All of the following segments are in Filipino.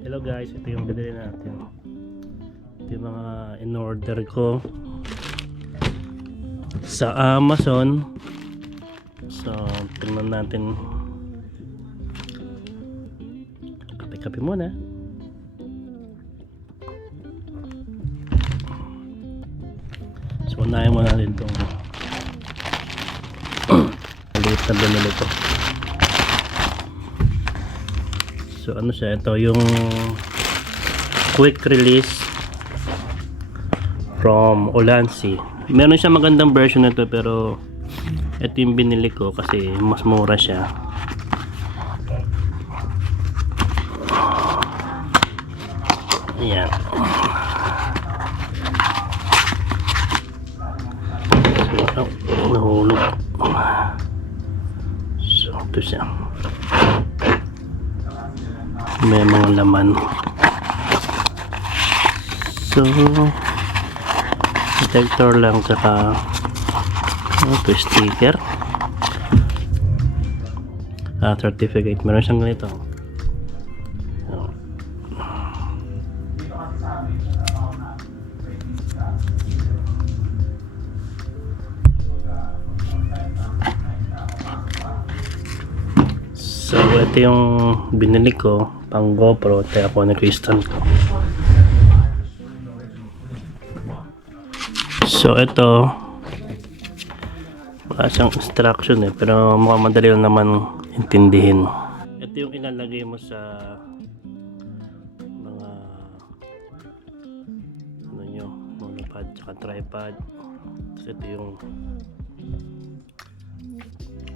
Hello guys, ito yung binili natin. Ito yung mga in-order ko sa Amazon. So, tingnan natin. Kape-kape muna. So, unahin mo natin itong maliit na binili ko. So ano siya, ito yung quick release from Ulanzi. Meron siya magandang version nito pero ito yung binili ko kasi mas mura siya. Ayan. So, nahulog. So ito siya. May mga laman. So protector lang saka ito sticker, certificate. Meron siyang ganito. So ito yung binili ko pang GoPro, kaya ako nag-stand ko. So ito wala siyang instruction pero mukhang madali lang naman intindihin. Ito yung ilalagay mo sa mga ano nyo, monopod tsaka tripod. So ito yung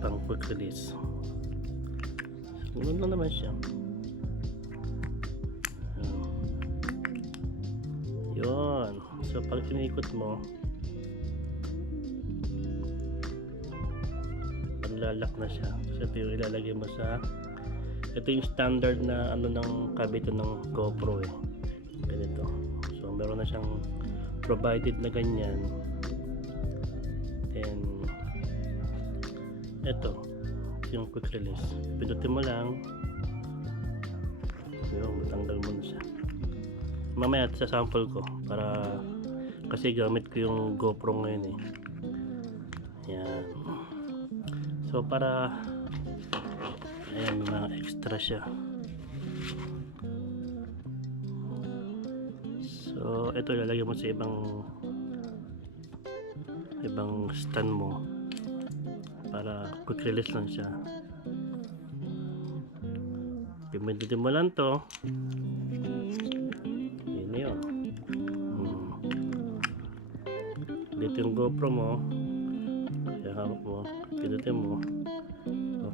pang quick release. Ganun lang naman siya. Yun. So pag inikot mo, panlalak na siya. So ito yung ilalagay mo sa, ito yung standard na ano ng kabito ng GoPro ganito. So meron na siyang provided na ganyan. Then ito yung quick release. Pindutin mo lang. Yun, matanggal mo na siya. Mamaya sa sample ko para kasi gamit ko yung GoPro ngayon Yan. So para ayan, mga extra siya. So ito ilalagay mo sa ibang stand mo para quick release lang siya. Pipindutin mo lang to. Yun. Dito yung GoPro mo, kaya hawak mo, pindutin mo.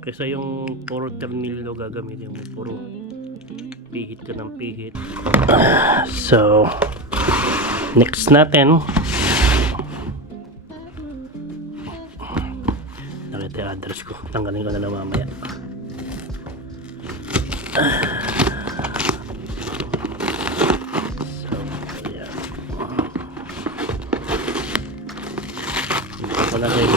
Okay, sa yung puro ternilyo gagamitin mo, puro pihit ka ng pihit. So next natin, nakita yung address ko, tanggalin ko na lang mamaya. Wala kayo.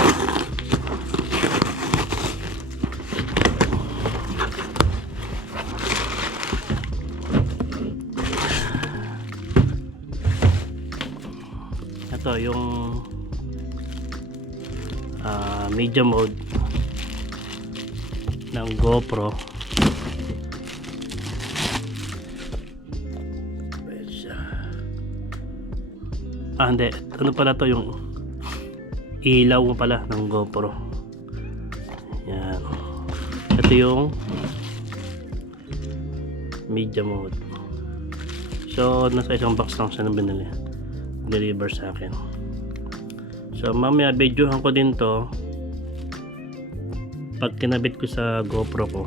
Ito yung media mode ng GoPro. Hindi. Ano pala to, yung ilaw mo pala ng GoPro. Yan. Ito yung media mode. So nasa isang box lang siya na binili, deliver sa akin. So mamaya videohan ko din to pag kinabit ko sa GoPro ko.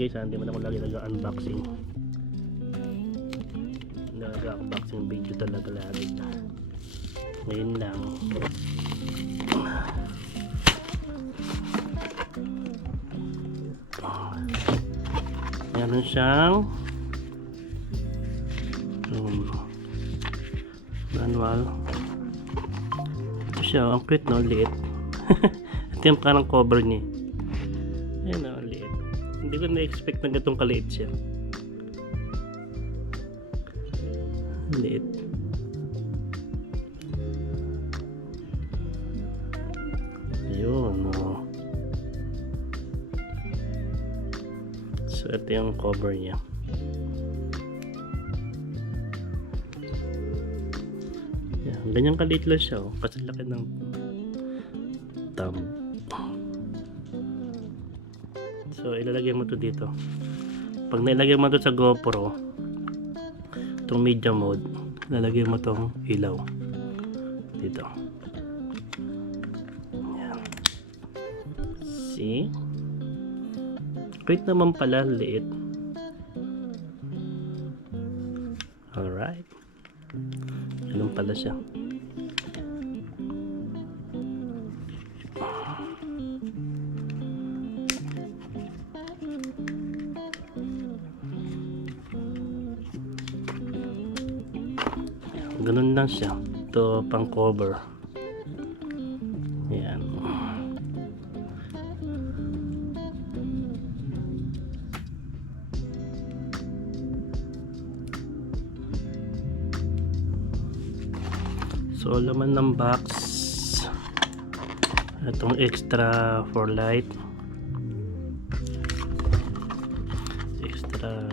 Guys, hindi man ako lagi nag-unboxing. Nag-unboxing video talaga lagi. Ngayon lang. Meron siyang Manual. Ito siya, ang cute, no? Liit. Ito yung parang cover niya. Ayan, no? Liit. Hindi ko na-expect na gatong kaliit siya. Liit. Ayun, no? So, ito yung cover niya. Yan, ganyan kaliit lang siya, oh. Kasi laki ng thumb. So, ilalagay mo to dito. Pag nailagay mo to sa GoPro, itong media mode, ilalagay mo tong ilaw dito. Yan. See? Wait naman pala, liit. Alright. Ganun pala siya. Ganun lang siya. Ito pang cover. Yan. So, laman ng box, itong extra for light, extra,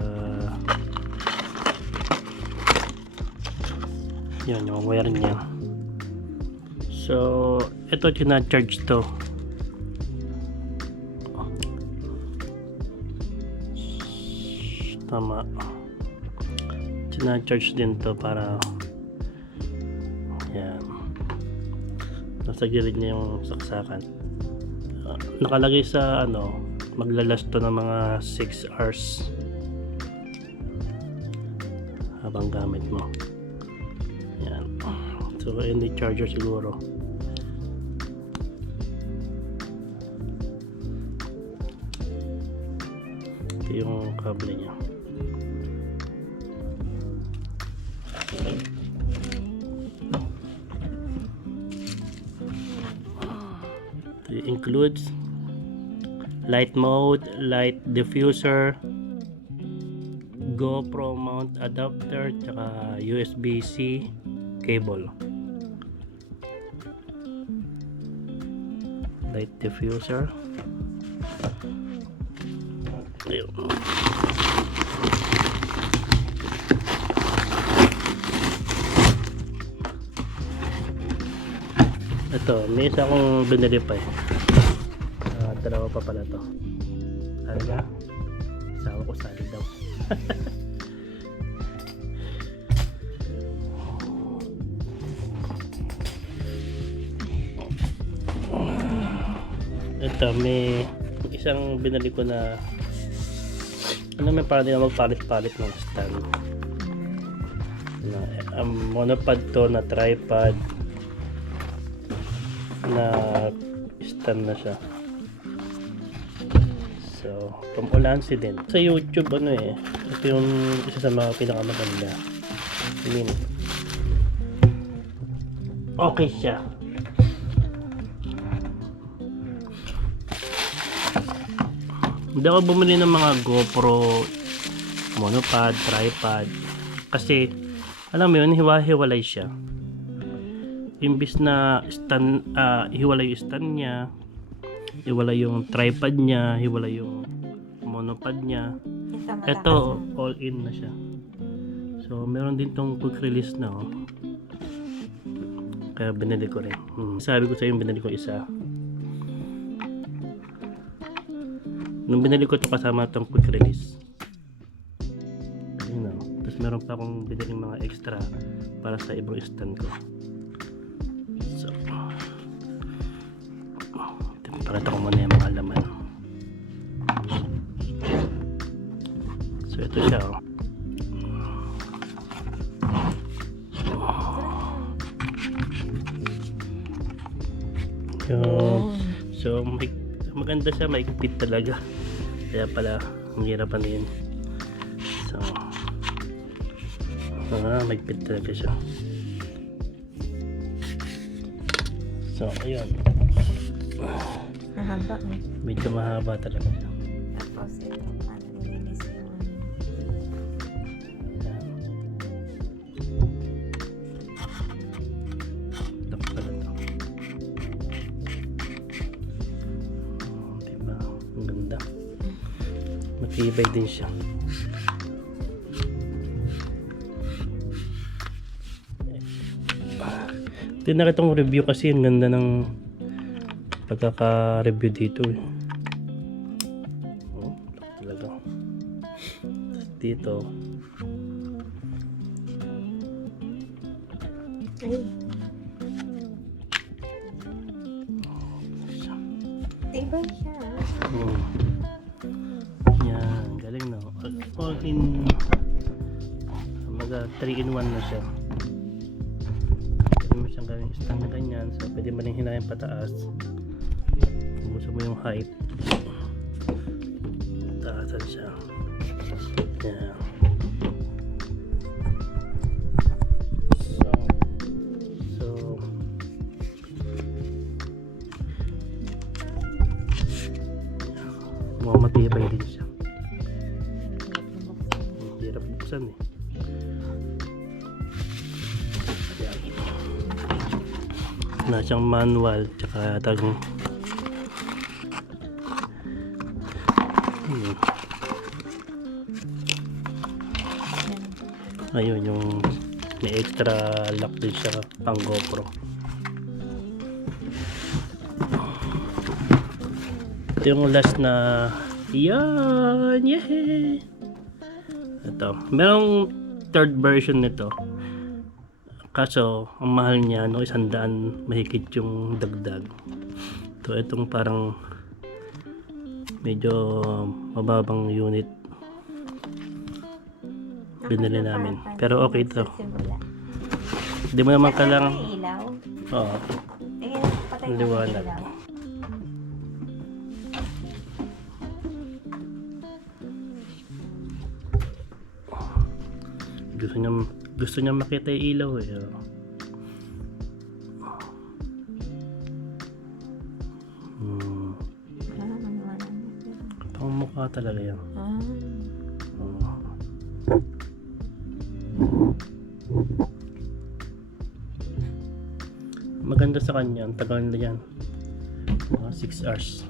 yun yung wire niya. So, ito tina-charge to. Tama, tina-charge din to para yan, nasa gilid niya yung saksakan. Nakalagay sa ano, maglalast to ng mga 6 hours habang gamit mo. Yan. So, hindi charger siguro. Ito yung kable niya. It includes light mode, light diffuser, GoPro mount adapter, tsaka USB-C cable. Light diffuser. Ayun. Ito, may isa akong binili pa eh. Dalawa pa pala to. Ano ba? Sawa ko sali daw. Ito, may isang binili ko na ano, may para din magpalit-palit ng stand. Monopod to na tripod na stand na siya. So, from Ulansi din. Sa YouTube, ano eh, ito yung isa sa mga pinakamaganda. I mean, okay siya. Hindi ako bumili ng mga GoPro, monopod, tripod. Kasi, alam mo yun, hiwa-hiwalay siya. Imbis na stand, hiwalay yung stand niya, hiwalay yung tripod niya, hiwalay yung monopod niya. Ito, all in na siya. So, meron din tong quick release na, oh. Kaya binili ko rin. Sabi ko sa iyo, binili ko isa. Nung binili ko ito kasama itong quick release. Ayun, oh. Tapos meron pa akong biniling mga extra para sa ibang stand ko. So, pakita ko muna yung mga laman. So, ito siya, oh. So, maganda siya, maigpit talaga. Kaya pala, ang hirapan din. So, Magpit talaga siya. So, ayun. Mahaba. Medyo mahaba talaga siya. Tapos ito, paano nilinis yung Ayan. Ito pala to. Diba? Ang ganda. Matibay din siya. Ito na itong review kasi ang ganda ng pagkaka-review dito eh. Oh, talaga. Dito. ay. Tibay siya. Yan, galing na. All in 3-in-1 na siya. Pwede mo siyang gawing stand na ganyan. So, pwede mo rin hinayin pataas. Kung gusto mo yung height. Taasan siya. Yan. So, matibay din siya. Hirap buksan eh. Na siyang manual tsaka tagang ayun yung may extra lock din siya pang GoPro. Ito yung last na yan, yay! Ito merong third version nito. Kaso, ang mahal niya, 100 mahigit yung dagdag. So, itong parang medyo mababang unit binili namin. Pero okay ito. Hindi mo naman kailangan. Ilaw. Oo. Tingnan, patay na Liwanag. ilaw. Gusto niya makita yung ilaw eh. Pang mukha talaga yan. Maganda sa kanya. Ang tagal na yan. 6 hours.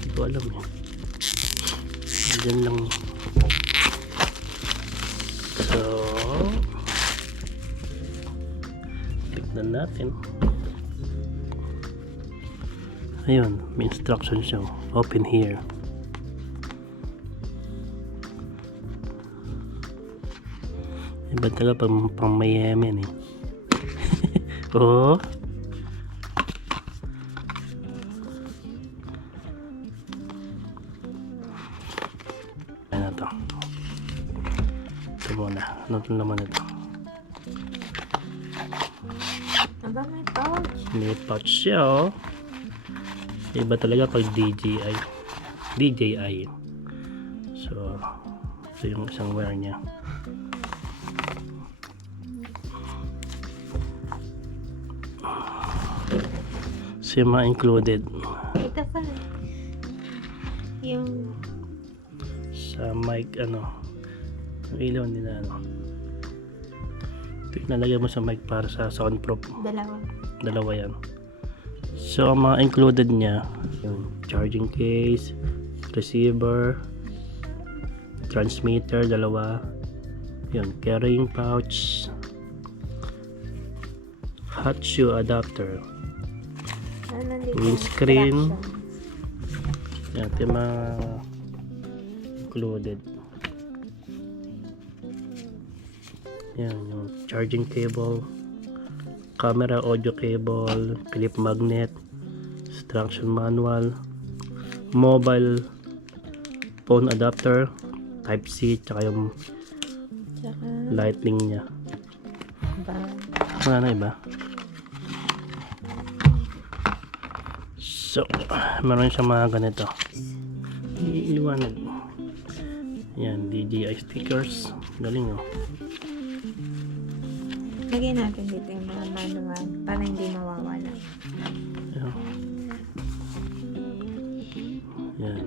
Hindi ko alam eh. Diyan lang. So, tignan natin. Ayun, may instruction siya. Open here. Iba talaga pang mayaman eh. Oh. Ano to? Ito muna. Ano to naman ito? Aba, may pouch. May pouch siya oh. Iba talaga pag DJI. DJI. So, ito yung isang wire niya. So, yung mga included. Ito pa. Yung Sa mic, ano. Yung ilaw din na ano. Ito inalagay mo sa mic para sa soundproof. Dalawa yan. So, ang mga included niya, yung charging case, receiver, transmitter, dalawa, yun, carrying pouch, hot shoe adapter, windscreen, yan, ito yung mga included. Yan, yung charging cable, camera audio cable, clip magnet, instruction manual, mobile phone adapter, type C, tsaka yung lightning niya. Wala na iba? So, meron siyang mga ganito. Iliwanag. Yan, DJI stickers. Galing oh. Lagyan natin dito yung mga manual para hindi mawawala. Yan. Yan.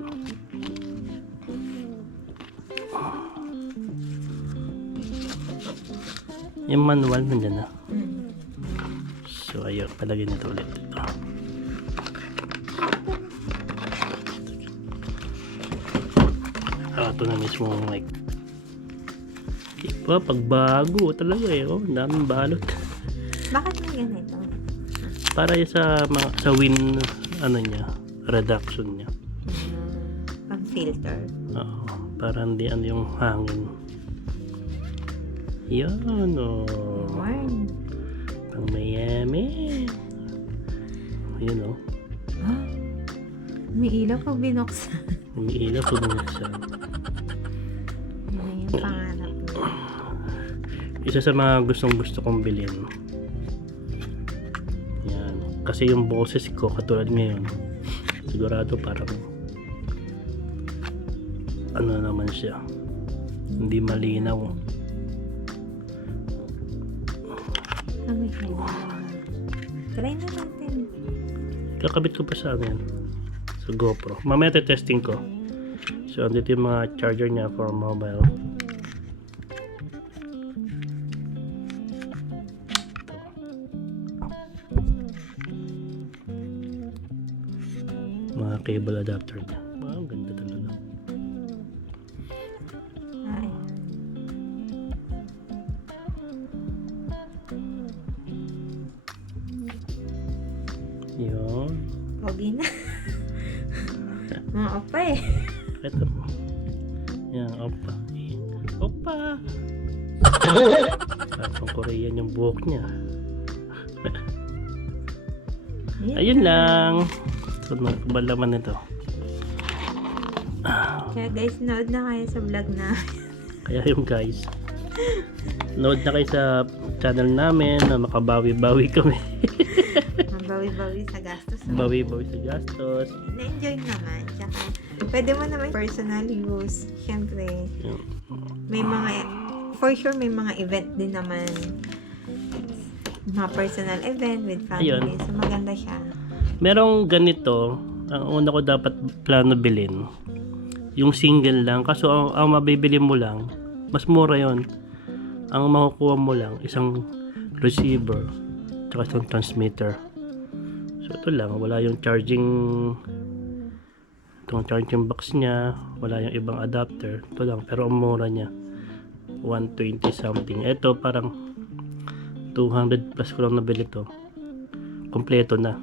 Yung manual nandyan na. So, ayun, palagay nito ulit. Ito. Ito na mismo like iba, pagbago talaga eh. Oh, ang daming balot. Bakit may ganito? Para yung sa wind, ano niya, reduction niya. Pang filter. Oo, para hindi ano yung hangin. Yan o. Warm. Pang Miami. Ayun o. Ah, may ilaw pag binuksan. Umiilaw po siya. Yan yung pangarap ko. Isa sa mga gustong-gusto kong bilhin. Yan. Kasi yung boses ko katulad ngayon, sigurado parang ano naman siya. Hindi malinaw. Kami kayo. Try na natin. Kakabit ko pa sa ano yan. Sa GoPro. Mamaya testing ko. So, andito yung mga charger niya for mobile. Mga cable adapter niya. Wow, ang ganda talaga. Ay. Yun. Pogi na. Mga opa eh. Ito. Yan, opa. Opa! Parang Korean yung buhok niya. Ayun lang. So, balaman nito. Kaya guys, nood na kayo sa vlog na. Kaya yung guys, nood na kayo sa channel namin na makabawi-bawi kami. Mabawi-bawi sa gastos. Bawi-bawi sa gastos. Na-enjoy naman. Tsaka, pwede mo naman personal use. Siyempre, may mga, for sure, may mga event din naman. Mga personal event with family. Ayun. So, maganda siya. Merong ganito, ang una ko dapat plano bilhin. Yung single lang. Kaso ang mabibili mo lang, mas mura yon. Ang makukuha mo lang, isang receiver, tsaka isang transmitter. So ito lang, wala yung charging, itong charging box niya, wala yung ibang adapter. Ito lang, pero ang mura niya, 120 something. Ito parang 200 plus ko lang nabili to. Kompleto na.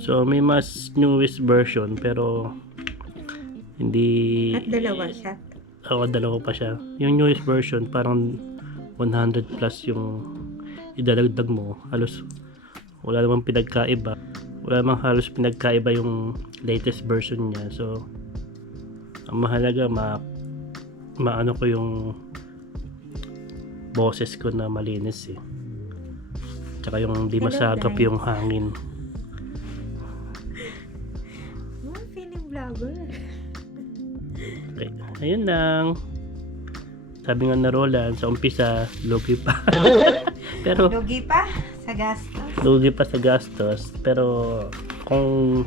So may mas newest version pero hindi. At dalawa siya. Oo, dalawa pa siya. Yung newest version parang 100 plus yung idadagdag mo. Halos wala namang pinagkaiba. Wala namang halos pinagkaiba yung latest version niya. So ang mahalaga maano ko yung boses ko na malinis eh. Tsaka yung di masagap guys. yung hangin. Feeling vlogger. Okay. Ayun lang. Sabi nga na Roland, sa umpisa, lugi pa. Pero, Lugi pa sa gastos. lugi pa sa gastos. Pero, kung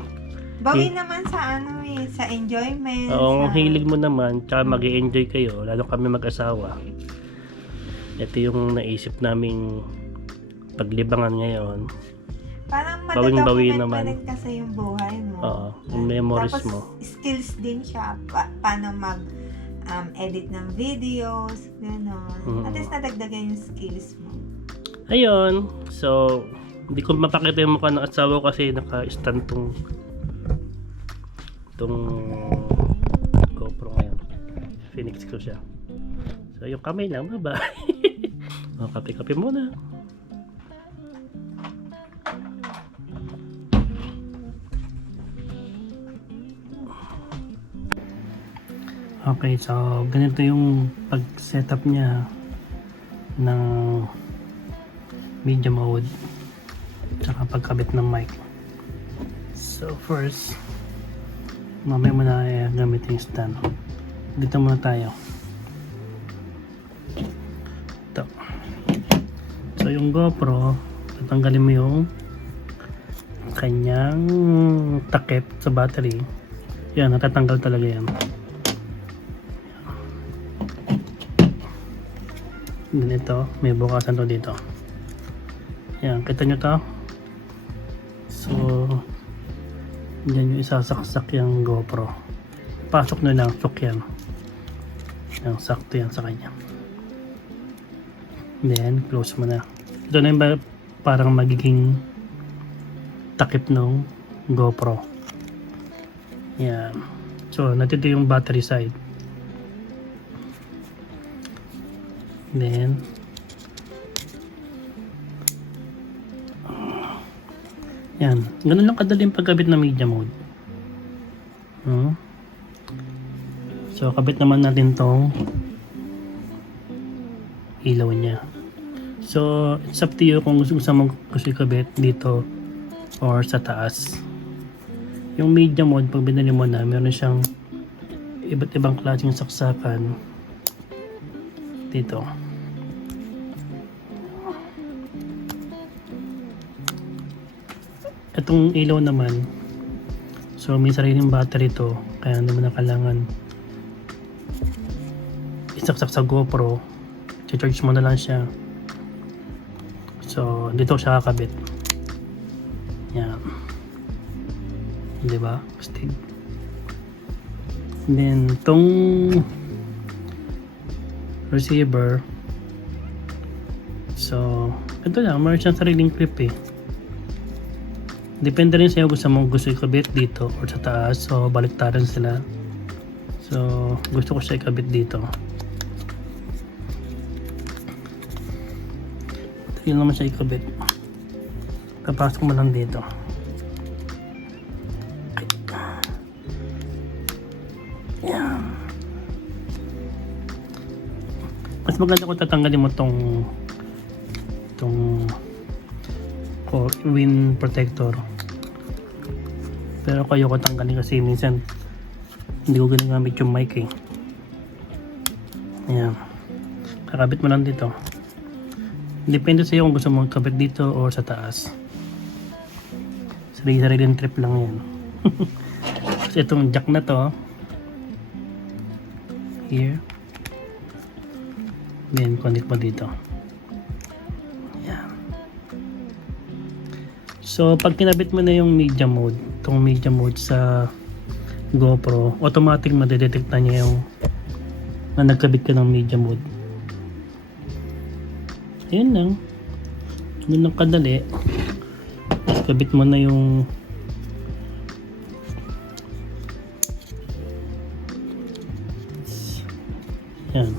Bawi naman sa ano eh, sa enjoyment. kung sa... hilig mo naman, tsaka mag-i-enjoy kayo, lalo kami mag-asawa. Ito yung naisip naming paglibangan ngayon. Parang Bawing-bawi madadocument naman. pa rin kasi yung buhay mo. Oo, yung memories Tapos, mo. skills din siya. Paano edit ng videos, gano'n. At least nadagdagan yung skills mo. Ayun. So, hindi ko mapakita yung mukha ng asawa ko kasi naka-stand tong GoPro ngayon. Phoenix ko siya. So, yung kamay lang. Bye-bye. O, kape-kape muna. Okay, so ganito yung pag-setup niya ng media mode tsaka pagkabit ng mic. So first, mamaya muna gamitin yung stand. Dito muna tayo. Ito. So yung GoPro, tatanggalin mo yung kanyang takip sa battery. Yan, natatanggal talaga yan. Ganito, may bukasan to dito. Yan, kita nyo to. So, yan yung isasaksak yung GoPro. Pasok na lang, sok yan. Yan, sakto yan sa kanya. Then, close mo na. Ito na yung parang magiging takip ng GoPro. Yan. So, nandito yung battery side. Then, yan. Ganun lang kadali yung pagkabit ng media mode. So, kabit naman natin tong ilaw niya. So, it's up to you kung gusto mong ikabit dito or sa taas. Yung media mode, pag binili mo na, meron siyang iba't ibang klaseng saksakan dito. Itong ilaw naman, so may sariling battery to, kaya hindi mo na kailangan isaksak sa GoPro. I-charge mo na lang siya. So dito siya kakabit. Yan, diba? Stig. Then itong receiver, so ito lang, meron siyang sariling clip eh. Depende rin sa'yo gusto ikabit dito or sa taas. So baliktaran sila. So gusto ko siya ikabit dito. Yun naman siya ikabit. Kapasok mo lang dito. Yan. Mas maganda kung tatanggalin mo tong wind protector. Pero kayo ko tanggalin kasi minsan hindi ko ginagamit yung mic eh. Ayan. Kakabit mo lang dito. Depende sa iyo kung gusto mong kabit dito or sa taas. Sarili-sariling trip lang yan. Kasi itong jack na to, here, then connect mo dito. Yan. So pag kinabit mo na yung media mode, itong media mode sa GoPro, automatic madedetect na niya yung na nagkabit ka ng media mode. Ayun lang. Ganun lang kadali. Kabit mo na yung yan.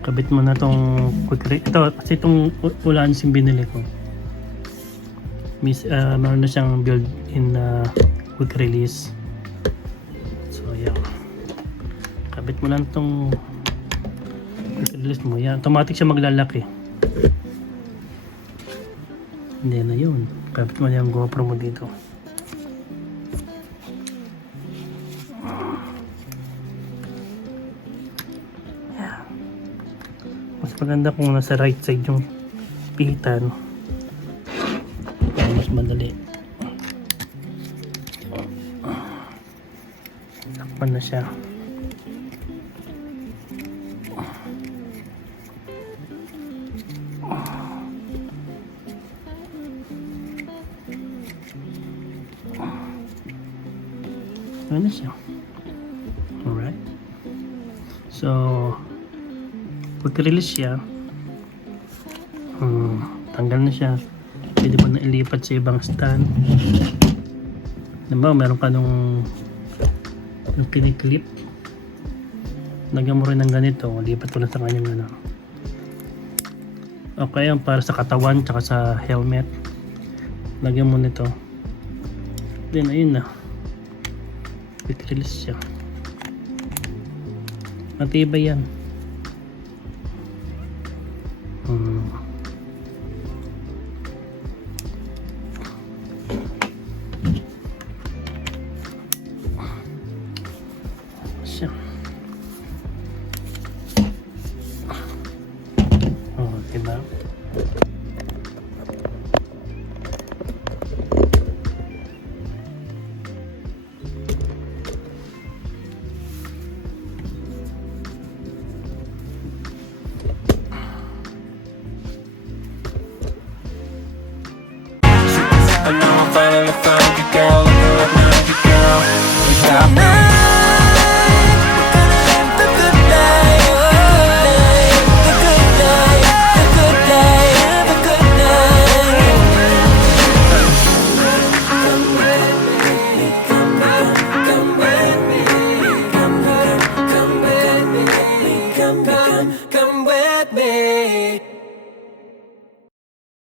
Kabit mo na tong quick release. Ito, kasi itong ulan yung binili ko. Meron na siyang built-in quick release. So, yan. Kabit mo lang tong quick release mo. Yan. Automatic siya maglalaki. Hindi na yun. Kabit mo na yung GoPro mo dito. Yan. Mas maganda kung nasa right side yung pihitan. Mas madali. Takpan na siya. Ano siya? Alright. So, pag-release siya, tanggal na siya. Pwede mo na ilipat sa ibang stand. Diba, meron ka nung kiniklip. Lagyan mo rin ng ganito. Lipat mo na sa kanyang ano. Okay, yan para sa katawan tsaka sa helmet. Lagyan mo nito. Then, ayun na. Quick release siya. Matibay yan. Diba? I know I finally found you, girl. I know I found you, girl. You got me. The good life, the good life, the good life, the good life. Come with me, come with me, come with me, come with me.